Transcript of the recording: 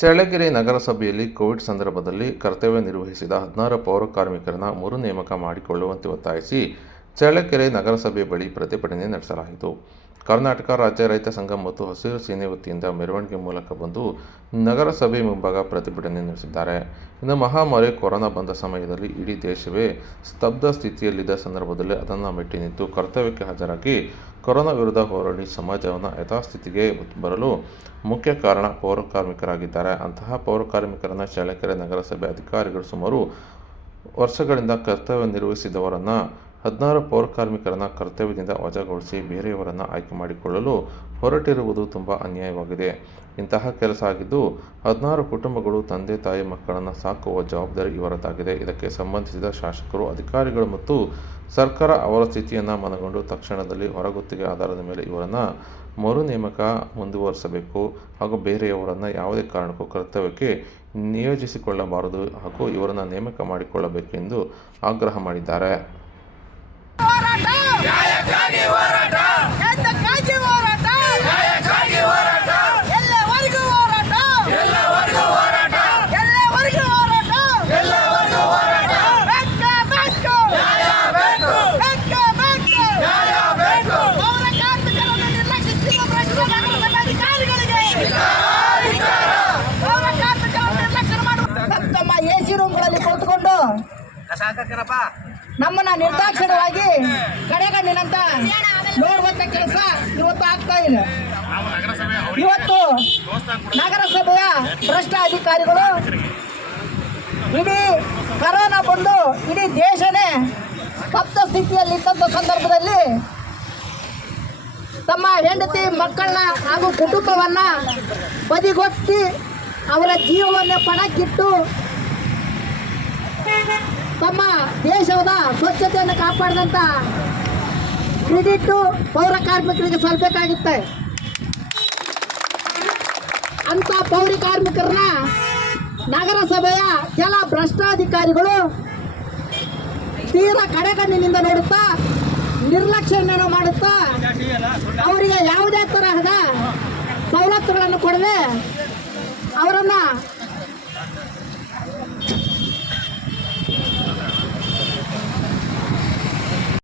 ಚಳ್ಳಕೆರೆ ನಗರಸಭೆಯಲ್ಲಿ ಕೋವಿಡ್ ಸಂದರ್ಭದಲ್ಲಿ ಕರ್ತವ್ಯ ನಿರ್ವಹಿಸಿದ 16 ಪೌರ ಕಾರ್ಮಿಕರನ್ನು ಮರು ನೇಮಕ ಮಾಡಿಕೊಳ್ಳುವಂತೆ ಒತ್ತಾಯಿಸಿ ಚಳ್ಳಕೆರೆ ನಗರಸಭೆ ಬಳಿ ಪ್ರತಿಭಟನೆ ನಡೆಸಲಾಯಿತು. ಕರ್ನಾಟಕ ರಾಜ್ಯ ರೈತ ಸಂಘ ಮತ್ತು ಹಸಿರು ಸೇನೆ ವತಿಯಿಂದ ಮೆರವಣಿಗೆ ಮೂಲಕ ಬಂದು ನಗರಸಭೆ ಮುಂಭಾಗ ಪ್ರತಿಭಟನೆ ನಡೆಸಿದ್ದಾರೆ. ಇನ್ನು ಮಹಾಮಾರಿ ಕೊರೋನಾ ಬಂದ ಸಮಯದಲ್ಲಿ ಇಡೀ ದೇಶವೇ ಸ್ತಬ್ಧ ಸ್ಥಿತಿಯಲ್ಲಿದ್ದ ಸಂದರ್ಭದಲ್ಲಿ ಅದನ್ನು ಮೆಟ್ಟಿ ನಿಂತು ಕರ್ತವ್ಯಕ್ಕೆ ಹಾಜರಾಗಿ ಕೊರೋನಾ ವಿರುದ್ಧ ಹೋರಾಡಿ ಸಮಾಜವನ್ನು ಯಥಾಸ್ಥಿತಿಗೆ ಬರಲು ಮುಖ್ಯ ಕಾರಣ ಪೌರ ಕಾರ್ಮಿಕರಾಗಿದ್ದಾರೆ. ಅಂತಹ ಪೌರ ಕಾರ್ಮಿಕರನ್ನು ಚಳ್ಳಕೆರೆ ನಗರಸಭೆ ಅಧಿಕಾರಿಗಳು ಸುಮಾರು ವರ್ಷಗಳಿಂದ ಕರ್ತವ್ಯ ನಿರ್ವಹಿಸಿದವರನ್ನು 16 ಪೌರ ಕಾರ್ಮಿಕರನ್ನು ಕರ್ತವ್ಯದಿಂದ ವಜಾಗೊಳಿಸಿ ಬೇರೆಯವರನ್ನು ಆಯ್ಕೆ ಮಾಡಿಕೊಳ್ಳಲು ಹೊರಟಿರುವುದು ತುಂಬ ಅನ್ಯಾಯವಾಗಿದೆ. ಇಂತಹ ಕೆಲಸ ಆಗಿದ್ದು 16 ಕುಟುಂಬಗಳು ತಂದೆ ತಾಯಿ ಮಕ್ಕಳನ್ನು ಸಾಕುವ ಜವಾಬ್ದಾರಿ ಇವರದ್ದಾಗಿದೆ. ಇದಕ್ಕೆ ಸಂಬಂಧಿಸಿದ ಶಾಸಕರು, ಅಧಿಕಾರಿಗಳು ಮತ್ತು ಸರ್ಕಾರ ಅವರ ಸ್ಥಿತಿಯನ್ನು ಮನಗೊಂಡು ತಕ್ಷಣದಲ್ಲಿ ಹೊರಗುತ್ತಿಗೆ ಆಧಾರದ ಮೇಲೆ ಇವರನ್ನು ಮರು ನೇಮಕ ಮುಂದುವರಿಸಬೇಕು ಹಾಗೂ ಬೇರೆಯವರನ್ನು ಯಾವುದೇ ಕಾರಣಕ್ಕೂ ಕರ್ತವ್ಯಕ್ಕೆ ನಿಯೋಜಿಸಿಕೊಳ್ಳಬಾರದು ಹಾಗೂ ಇವರನ್ನು ನೇಮಕ ಮಾಡಿಕೊಳ್ಳಬೇಕು ಎಂದು ಆಗ್ರಹ ಮಾಡಿದ್ದಾರೆ. ಎಸಿ ರೂಮ್ಗಳಲ್ಲಿ ಕುಳಿತುಕೊಂಡು ನಮ್ಮನ್ನ ನಿರ್ದಾಕ್ಷಿಣ್ಯವಾಗಿ ಕಡೆಗಣ್ಣಿನಂತ ನೋಡುವಂತ ಕೆಲಸ ಇವತ್ತು ಆಗ್ತಾ ಇದೆ. ಇವತ್ತು ನಗರಸಭೆಯ ಭ್ರಷ್ಟ ಅಧಿಕಾರಿಗಳು ಇಡೀ ಕರೋನಾ ಬಂದು ಇಡೀ ದೇಶನೇ ಸ್ತಬ್ಧ ಸ್ಥಿತಿಯಲ್ಲಿದ್ದಂಥ ಸಂದರ್ಭದಲ್ಲಿ ತಮ್ಮ ಹೆಂಡತಿ ಮಕ್ಕಳನ್ನ ಹಾಗೂ ಕುಟುಂಬವನ್ನ ಬದಿಗೊತ್ತಿ ಅವರ ಜೀವವನ್ನೇ ಪಣಕ್ಕಿಟ್ಟು ತಮ್ಮ ದೇಶದ ಸ್ವಚ್ಛತೆಯನ್ನು ಕಾಪಾಡಿದಂಥ ಕ್ರೆಡಿಟ್ ಪೌರ ಕಾರ್ಮಿಕರಿಗೆ ಸಲ್ಲಬೇಕಾಗಿತ್ತೆ. ಅಂತ ಪೌರ ಕಾರ್ಮಿಕರನ್ನ ನಗರಸಭೆಯ ಕೆಲ ಭ್ರಷ್ಟಾಧಿಕಾರಿಗಳು ತೀರಾ ಕಡೆಗಣ್ಣಿನಿಂದ ನೋಡುತ್ತಾ ನಿರ್ಲಕ್ಷ್ಯವನ್ನು ಮಾಡುತ್ತಾ ಅವರಿಗೆ ಯಾವುದೇ ತರಹದ ಸವಲತ್ತುಗಳನ್ನು ಕೊಡದೆ ಅವರನ್ನು